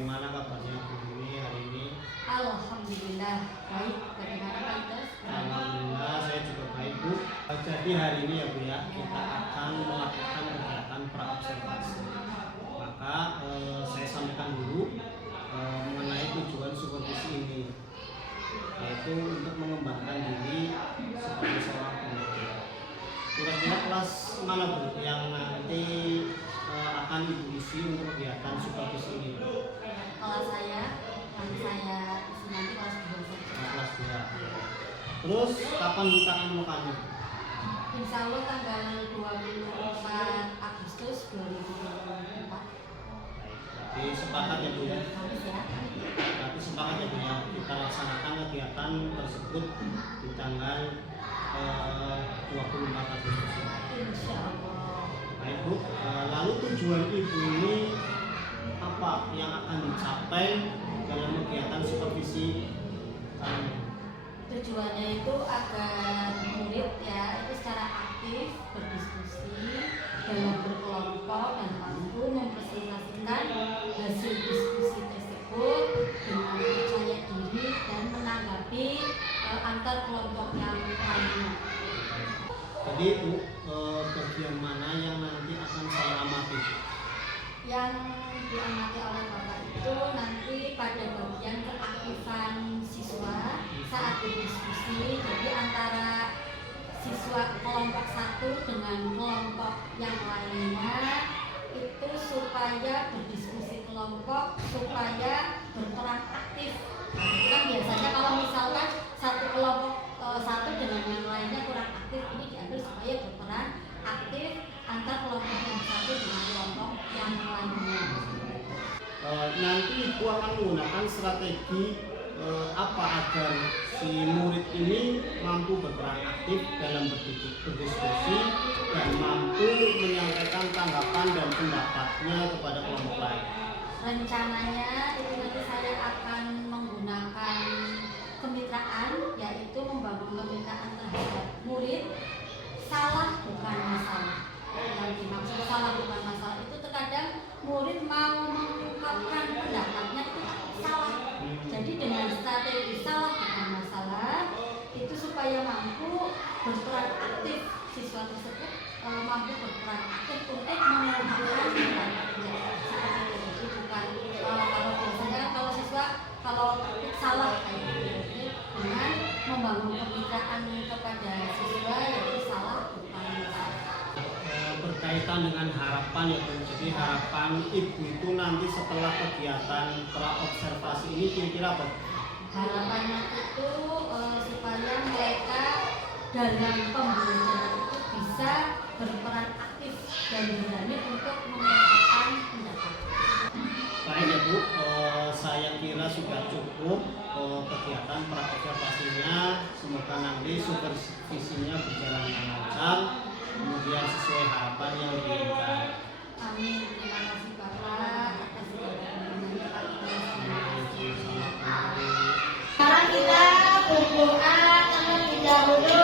bagaimana kabarnya Bu Yuni hari ini? Alhamdulillah baik. Bagaimana Pak Itos? Alhamdulillah saya juga baik Bu. Jadi hari ini ya Bu ya, kita akan melakukan kegiatan praobservasi. Maka saya sampaikan dulu mengenai tujuan supervisi ini, yaitu untuk mengembangkan diri sebagai seorang peneliti. Kira-kira kelas mana Bu yang nanti akan Ibu isi untuk kegiatan supervisi ini? Kalau saya nanti kelas 2 saja. Kelas 2. Terus kapan kita akan melakukannya? Insya Allah tanggal 24 Agustus 2024. Berarti sepakat ya Bu ya? Habis ya. Berarti sepakat ya Bu ya, kita laksanakan kegiatan tersebut di tanggal 24 Agustus. Insya Allah. Baik Bu, lalu tujuan Ibu ini apa yang akan dicapai dalam kegiatan supervisi kali ini? Tujuannya itu agar murid ya itu secara aktif berdiskusi dalam berkelompok dan mampu mempresentasikan hasil diskusi tersebut dengan percaya diri dan menanggapi antar kelompok yang lainnya. Jadi Bu, bagian mana yang nanti akan saya amati? Yang diamati oleh Bapak itu nanti pada bagian keaktifan siswa saat berdiskusi. Jadi antara siswa kelompok satu dengan kelompok yang lainnya itu supaya berdiskusi kelompok, supaya berperan aktif. Itu kan biasanya kalau misalkan satu kelompok satu dengan yang lainnya kurang aktif, ini diambil supaya berperan aktif antar kelompok yang satu dengan kelompok yang lainnya. Nanti Ibu akan menggunakan strategi apa agar si murid ini mampu berperan aktif dalam berdiskusi dan mampu menyampaikan tanggapan dan pendapatnya kepada kelompok lain. Rencananya itu nanti saya akan menggunakan kemitraan, yaitu membangun kemitraan terhadap murid. Salah bukan masalah. Yang dimaksud salah bukan masalah itu terkadang murid mau mengungkapkan pendapatnya itu salah. Jadi dengan strategi salah bukan masalah itu supaya mampu berperan aktif, siswa tersebut mampu berperan aktif untuk mengungkapkan pendapatnya. Seperti itu. Jadi bukan kalau biasanya kalau siswa kalau salah kayak gitu, dengan membangun kemitraan kepada siswa yaitu salah bukan masalah. Berkaitan dengan harapan ya Bu, jadi harapan Ibu itu nanti setelah kegiatan praobservasi ini kira-kira apa? Harapannya itu supaya mereka dalam pembelajaran itu bisa berperan aktif dan berani untuk mengungkapkan pendapat. Baik ya Bu, saya kira sudah cukup kegiatan praobservasinya. Semoga nanti supervisinya berjalan dengan lancar, kemudian sesuai harapan yang diinginkan. Amin. Terima kasih Bapak atas segala Pak Itos. Sekarang kita berdoa terlebih dahulu.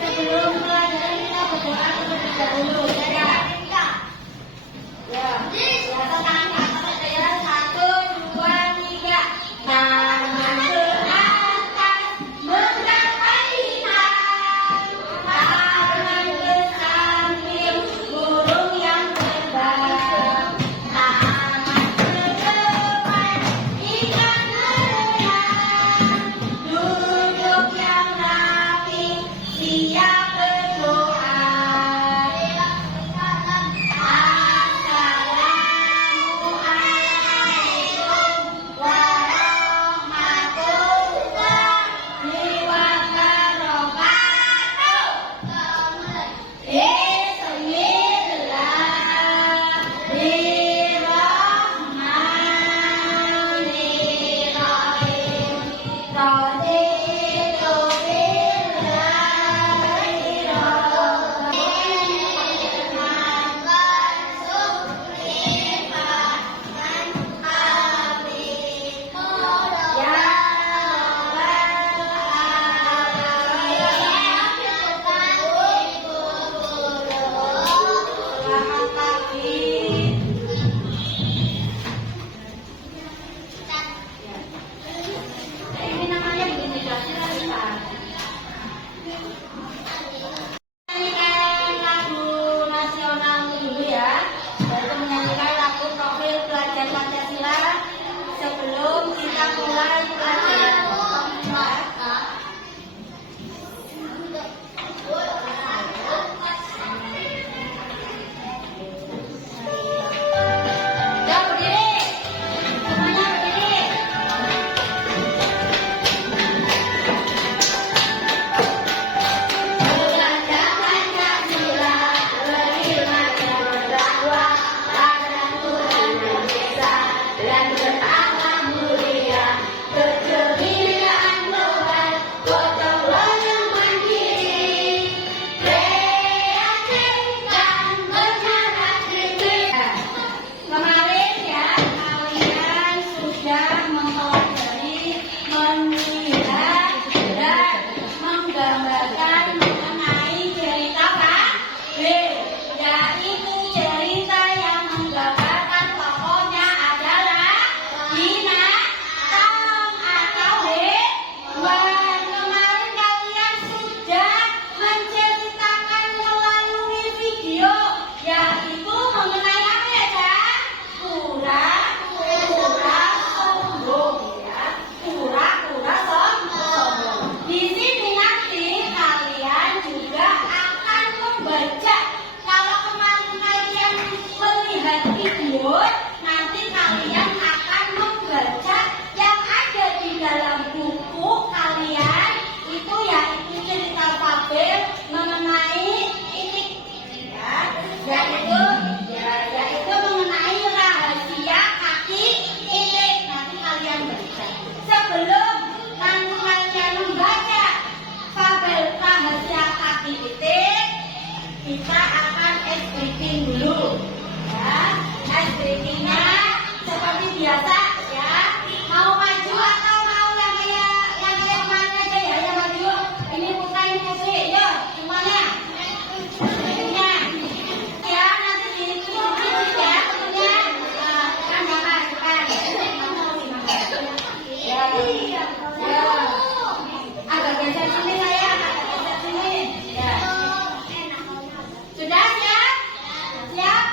Sebelum pelajaran kita berdoa terlebih dahulu. Ya, tenang. Saya 1, 2, 3. Tangan ke atas, menggapai lisan. Tangan ke samping, burung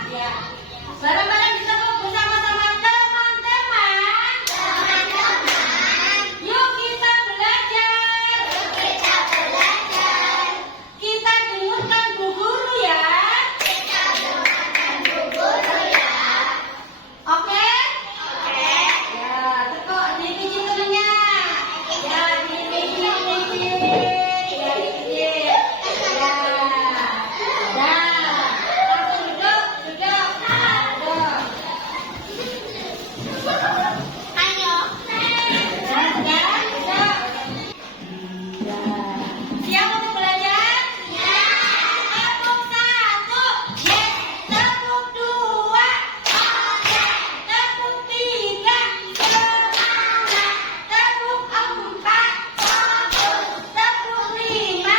Ya. Bareng-bareng disebut bersama-sama teman-teman. Yuk kita belajar. Kita dengarkan Bu Guru ya. Oke? Ya, teko dipijit temennya. Ya, dipijit. Ya, dipijit. Ya. Dah. Langsung duduk. Duduk. Ya, sudah. Duduk. Ya. Siap untuk belajar? Tepuk 1. Yes. Tepuk 2. Tepuk 3. Semangat. Tepuk 4. Tepuk 5.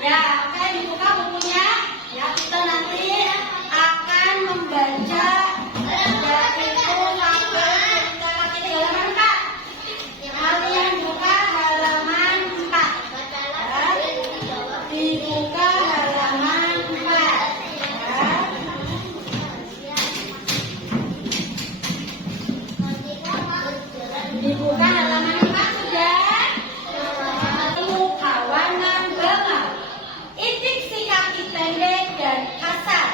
Ya, oke, dibuka bukunya. Ya, kita nanti akan membaca yaitu sampai cerita kaki di halaman 4. Kalian buka halaman 4. Ya. Dibuka halaman 4. Ya. Dibuka halaman 4 sudah. Temu kawanan banget. Itik si kaki pendek dan kasar.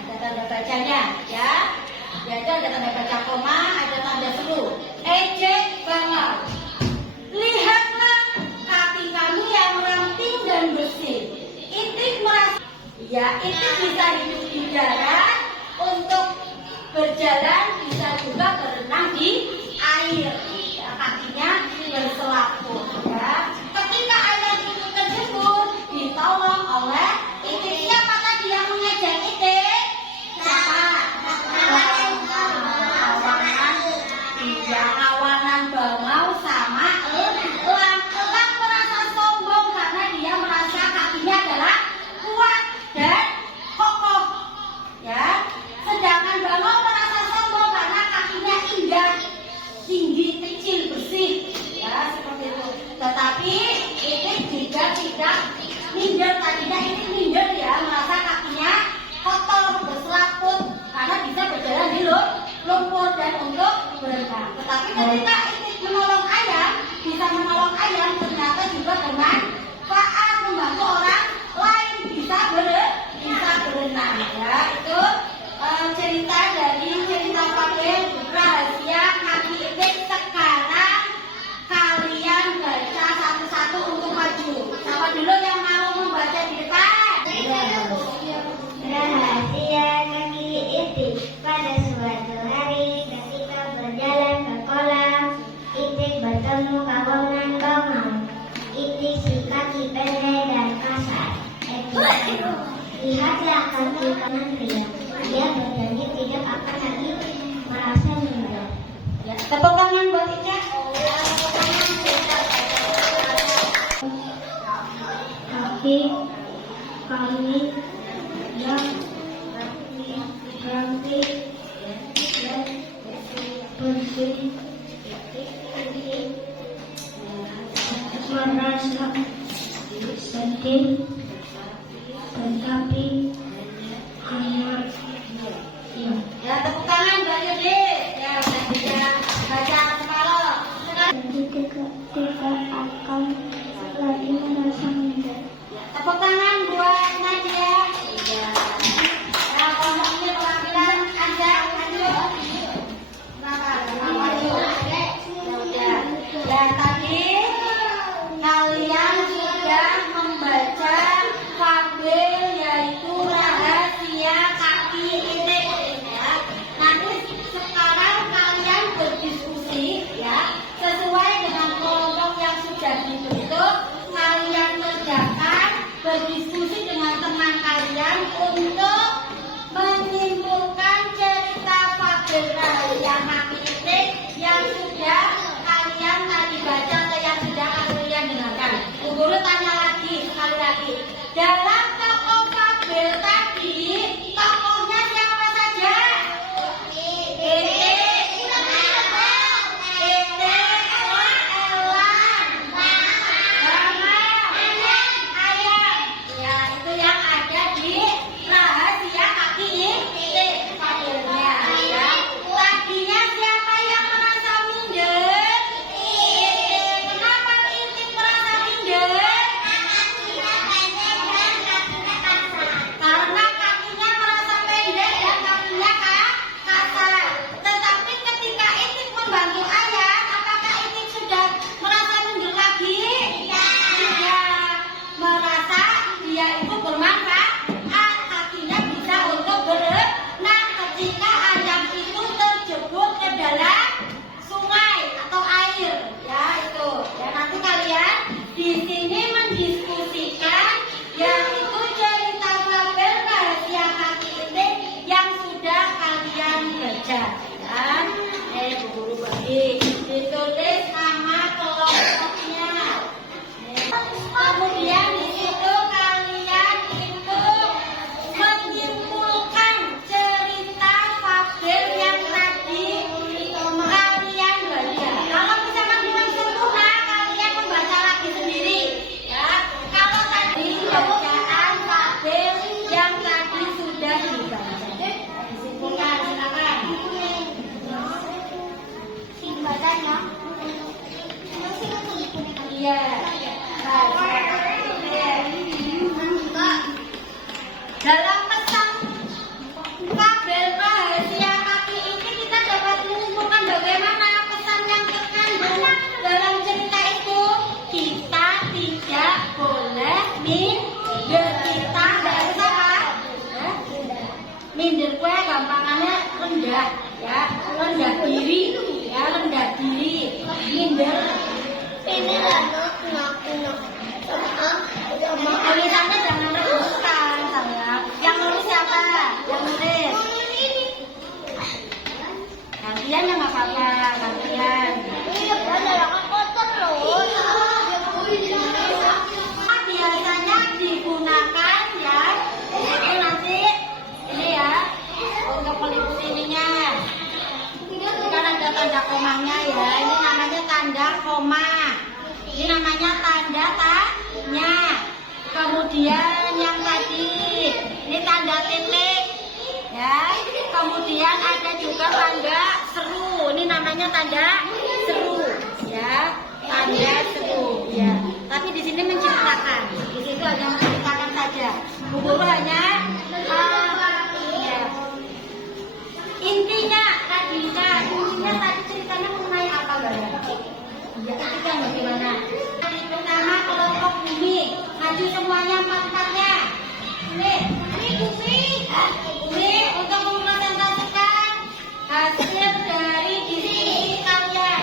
Ada tanda bacanya ya. Jadi ada tanda baca koma, ada tanda seru. Ejek banget. Lihatlah kaki kami yang ramping dan bersih. Itik merasa, ya Itik bisa hidup di darat untuk berjalan, bisa juga berenang di air. Ya, kakinya berselaput. Ya. Ketika ayam itu terjebur, ditolong oleh Itik. Siapa tadi yang mengejek Itik? Siapa? Kawanan bangau sama elang. Elang merasa sombong karena dia merasa kakinya adalah kuat dan kokoh. Ya. Sedangkan bangau merasa sombong karena kakinya indah, tinggi, kecil, bersih. Ya, seperti itu. Tetapi Itik juga tidak minder. Tadinya Itik minder ya, merasa kakinya kotor, berselaput karena bisa berjalan di lumpur dan untuk berenang. Tetapi ketika Itik menolong ayam, bisa menolong ayam, ternyata juga bermanfaat, membantu orang lain bisa berenang. Ya, itu cerita dari cerita Fakir rahasia kaki Itik. Sekarang kalian baca satu-satu untuk maju. Siapa dulu yang mau membaca di depan? Rahasia kaki Itik. Pada suatu hari ketika berjalan ke kolam, Itik bertemu kawanan bangau. Itik si kaki pendek dan kasar. Lihatlah kaki kanan dia. Dia berjanji tidak akan lagi merasa minder. Ya, tepuk tangan buat Ica. Kaki kami yang ramping dan bersih, merasa sedih, tetapi hanya Ya, tepuk tangan buat Yudit. Ya, udah bisa baca kepala. jadi tidak akan lagi merasa minder. Tepuk tangan buat Nadia. Iya. Nah, ngomongnya pelan-pelan aja. Maju. Maju. Ya udah. Dan tadi kalian sudah membaca Dalam pesan kabel rahasia kaki ini kita dapat mengumpulkan bagaimana pesan yang terkandung dalam cerita itu. Kita tidak boleh minder. Kita harus apa? Minder kue gampangannya rendah, ya, rendah diri, ya, rendah diri, minder. Ini lalu Tulisannya jangan rebuskan, sayang. Yang nulis siapa? Yang nulis? Gantian ya nggak apa-apa, gantian. kotor loh. Biasanya digunakan ya, itu nanti ini ya untuk pelipis ininya. Ini kan ada tanda komanya ya. Ini namanya tanda koma. Ini namanya tanda tanya. Kemudian yang tadi ini tanda titik ya. Kemudian ada juga tanda seru. Ini namanya tanda seru ya. Tanda seru ya. Tapi di sini menceritakan. Di situ hanya menceritakan saja. Bu Guru hanya ya. Intinya tadi ceritanya mengenai apa, Mbak? Ya, itu kan bagaimana? Pertama kelompok bumi, maju semuanya empat-empatnya. Ini bumi. Bumi untuk mempresentasikan hasil dari diskusi kalian.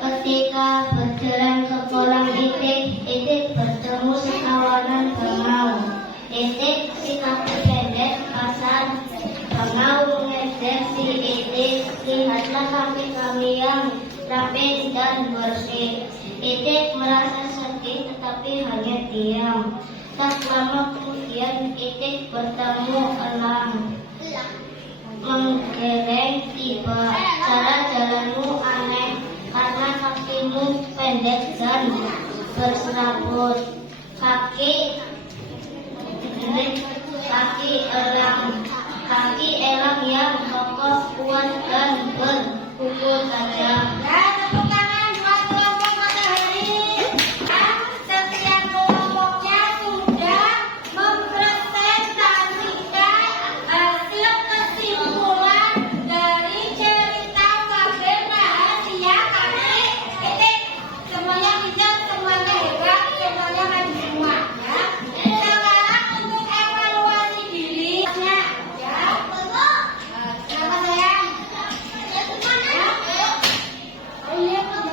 Ketika berjalan ke kolam Itik bertemu sekawanan bangau. Itik si kaki pendek kasar, bangau mengejek si Itik. Lihatlah kaki kami yang rapi dan bersih. Itik merasa sedih tetapi hanya diam. Tak lama kemudian Itik bertemu elang. Menggeleng tiba, cara jalanmu aneh karena kakimu pendek dan berserabut. Kaki elang yang kokoh, kuat dan berkuku tajam. Ya, tepuk tangan buat kelompok matahari. Setiap kelompoknya sudah mempresentasikan hasil kesimpulan dari cerita kabel rahasia kaki Itik. Semuanya bijak, semuanya hebat, semuanya maju semua. Ya. Sekarang untuk evaluasi diri. Ya. Kenapa sayang? Ya. Oh iya.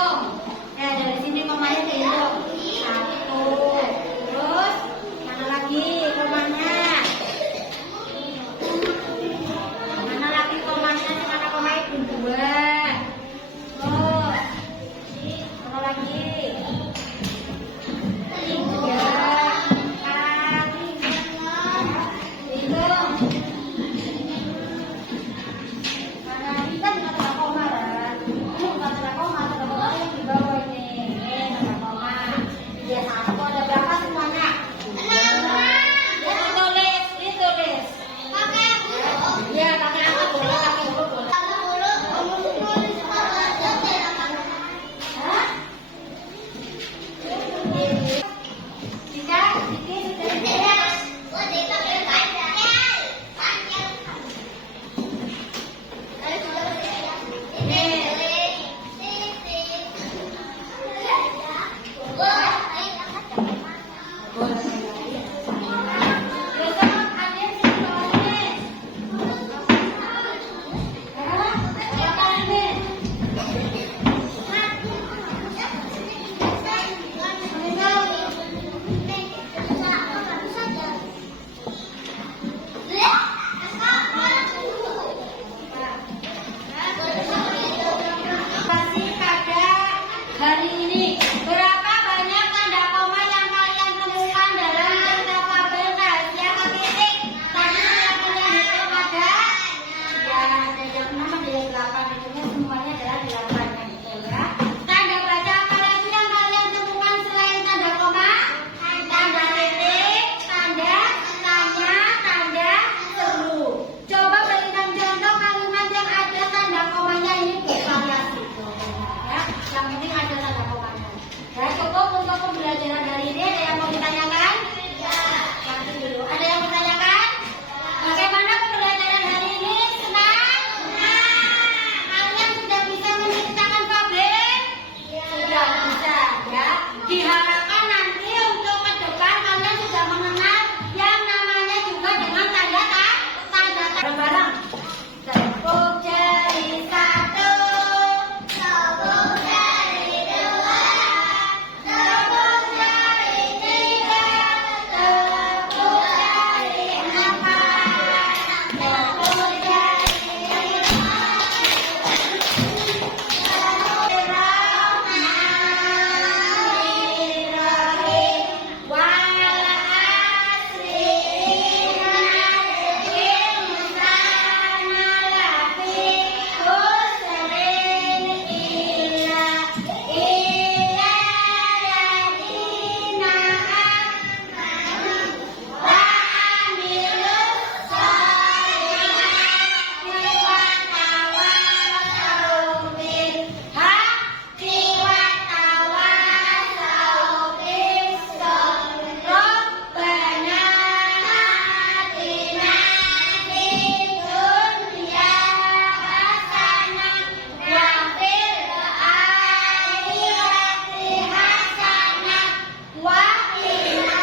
langsung. Ya dari sini komanya dihitung. Satu. Terus mana lagi komanya? Mana lagi komanya? Mana komanya dua. Terus mana lagi? Tiga. Empat. Hitung. Karena kita tidak ada koma kan? Bukan ada koma, ada koma yang di bawah ini. Ada koma. Ya satu ada berapa semuanya? 6. Ya ditulis. Pakai huruf. Ya pakai apa boleh, pakai huruf boleh. Hah? Tiga, tiga. Masih pada hari ini berapa banyak tanda koma yang kalian temukan dalam alfabet rahasia kepiting? Tadi yang kalian hitung ada ya ada yang 6 ada yang 8 hitungnya semuanya adalah 8 yang itu ya. Tanda baca apa lagi yang kalian temukan selain tanda koma? Tanda titik, tanda tanya, tanda seru. Coba berikan contoh kalimat yang ada tanda komanya ini bervariasi. Ya, yang penting ada tanda komanya. Ya, cukup untuk pembelajaran hari ini. Ada yang mau ditanyakan? Nanti dulu. Ada yang mau ditanyakan? Bagaimana pembelajaran hari ini? Senang? Kalian sudah bisa menciptakan pabrik? Sudah bisa, ya. Diharapkan nanti untuk ke depan kalian sudah mengenal yang namanya juga dengan tanda bareng-bareng. Tepuk jari 1, tepuk jari 2, tepuk jari 3, tepuk jari 4, tepuk jari 5. Wal asri innal insana lafi khusrin illa alladziina aamanu wa amilus sholihati wa tawassaw bil haqqi wa tawassaw bis sabr. Rabbana atina fid dunya hasanah wa fil akhirati hasanah wa qina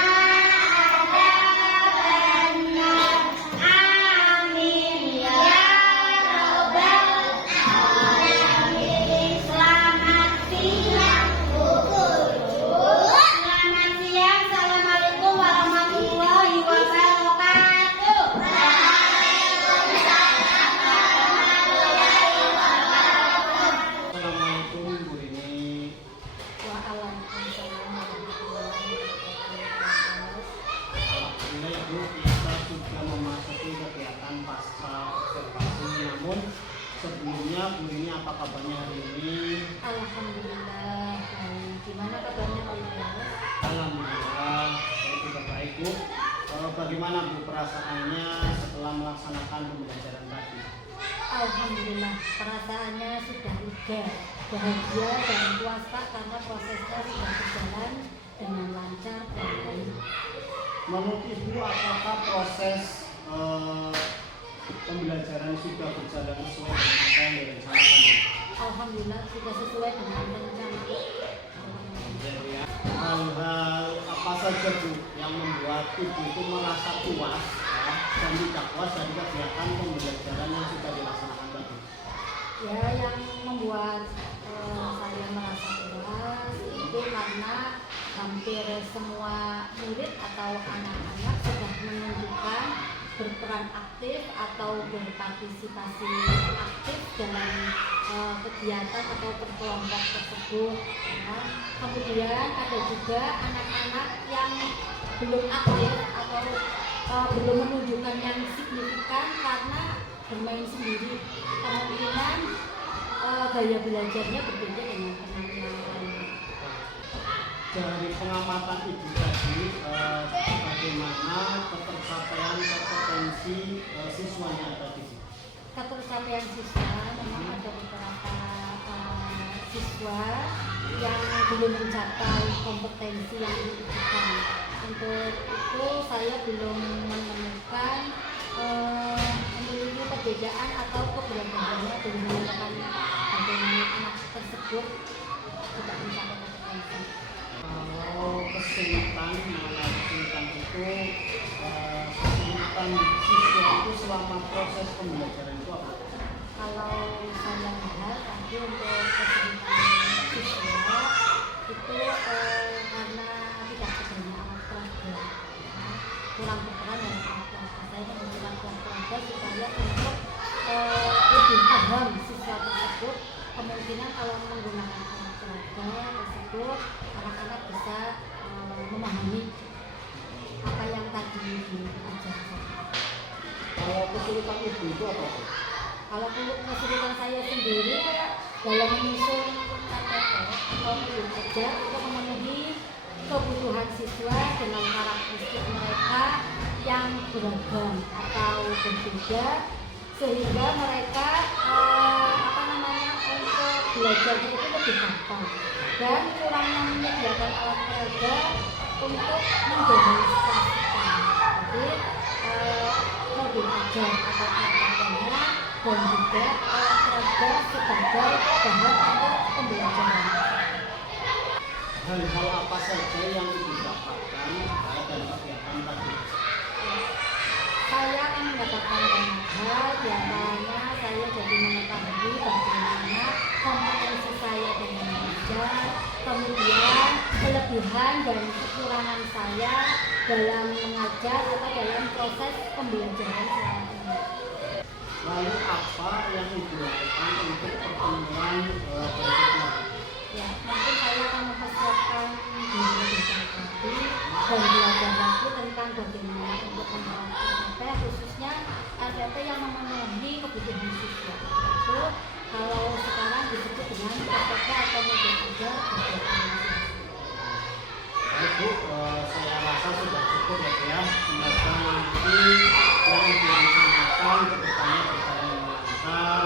adzabannar. Amin ya rabbal alamin. Selamat siang Bu Guru. Selamat siang. Assalamualaikum warahmatullahi wabarakatuh. Assalamualaikum Bu Rini. Waalaikumsalam warahmatullahi wabarakatuh. Alhamdulillah ya Bu, kita sudah memasuki kegiatan pasca observasi. Namun sebelumnya Bu Rini, apa kabarnya hari ini? Alhamdulillah. Gimana kabarnya Pak Yunus? Alhamdulillah, saya juga baik Bu. Bagaimana Bu perasaannya setelah melaksanakan pembelajaran tadi? Alhamdulillah, perasaannya sudah lega, bahagia dan puas Pak karena prosesnya sudah berjalan dengan lancar dan baik. Menurut Ibu, apakah proses pembelajaran sudah berjalan sesuai dengan apa yang direncanakan? Alhamdulillah sudah sesuai dengan rencana. Jadi ya, hal-hal apa saja Bu yang membuat Ibu itu merasa puas ya, dan tidak puas dari kegiatan pembelajaran yang sudah dilaksanakan tadi? Ya, yang membuat saya merasa itu karena hampir semua murid atau anak-anak sudah menunjukkan berperan aktif atau berpartisipasi aktif dalam kegiatan atau berkelompok tersebut. Ya. Kemudian ada juga anak-anak yang belum aktif atau belum menunjukkan yang signifikan karena bermain sendiri. Kemungkinan gaya belajarnya berbeda dengan teman-teman lain. Dari pengamatan Ibu tadi, bagaimana ketercapaian kompetensi siswanya tadi? Ketercapaian siswa memang ada beberapa siswa yang belum mencapai kompetensi yang dibutuhkan. Untuk itu saya belum menemukan memiliki perbedaan atau keberadaannya, belum menemukan bagaimana anak tersebut tidak mencapai kompetensi. Kalau kesulitan, mengenai kesulitan itu, kesulitan siswa itu selama proses pembelajaran itu apa? Kalau saya lihat tadi untuk kesulitan siswa itu karena tidak adanya alat peraga, kurang berperan dari alat peraga. Saya membutuhkan alat peraga supaya untuk lebih paham siswa tersebut. Kemungkinan kalau menggunakan alat peraga tersebut, anak-anak bisa memahami apa yang tadi diajarkan. Kalau kesulitan Ibu itu apa? Kalau kesulitan saya sendiri dalam menyusun KTP atau belajar untuk memenuhi kebutuhan siswa dengan karakteristik mereka yang beragam atau berbeda, sehingga mereka untuk belajarnya itu lebih gampang, dan kurangnya menyediakan alat peraga untuk mendemonstrasikan. Jadi mobil ajar atau apapnya, dan juga alat peraga sebagai bahan untuk pembelajaran. Hal-hal apa saja yang Ibu dapatkan dari kegiatan tadi? Saya akan mendapatkan banyak hal, diantaranya saya jadi mengetahui bagaimana kompetensi saya dalam mengajar, kemudian kelebihan dan kekurangan saya dalam mengajar atau dalam proses pembelajaran selama ini. Lalu apa yang Ibu lakukan untuk pertemuan berikutnya? Ya, mungkin saya akan mempersiapkan diri tadi dan belajar lagi tentang bagaimana untuk menerapkan RPP, khususnya RPP yang memenuhi kebutuhan siswa. Itu kalau sekarang disebut dengan RPP atau model ajar kebutuhan siswa. Baik Bu, saya rasa sudah cukup ya. Semoga nanti yang dilaksanakan ke depannya berjalan lancar.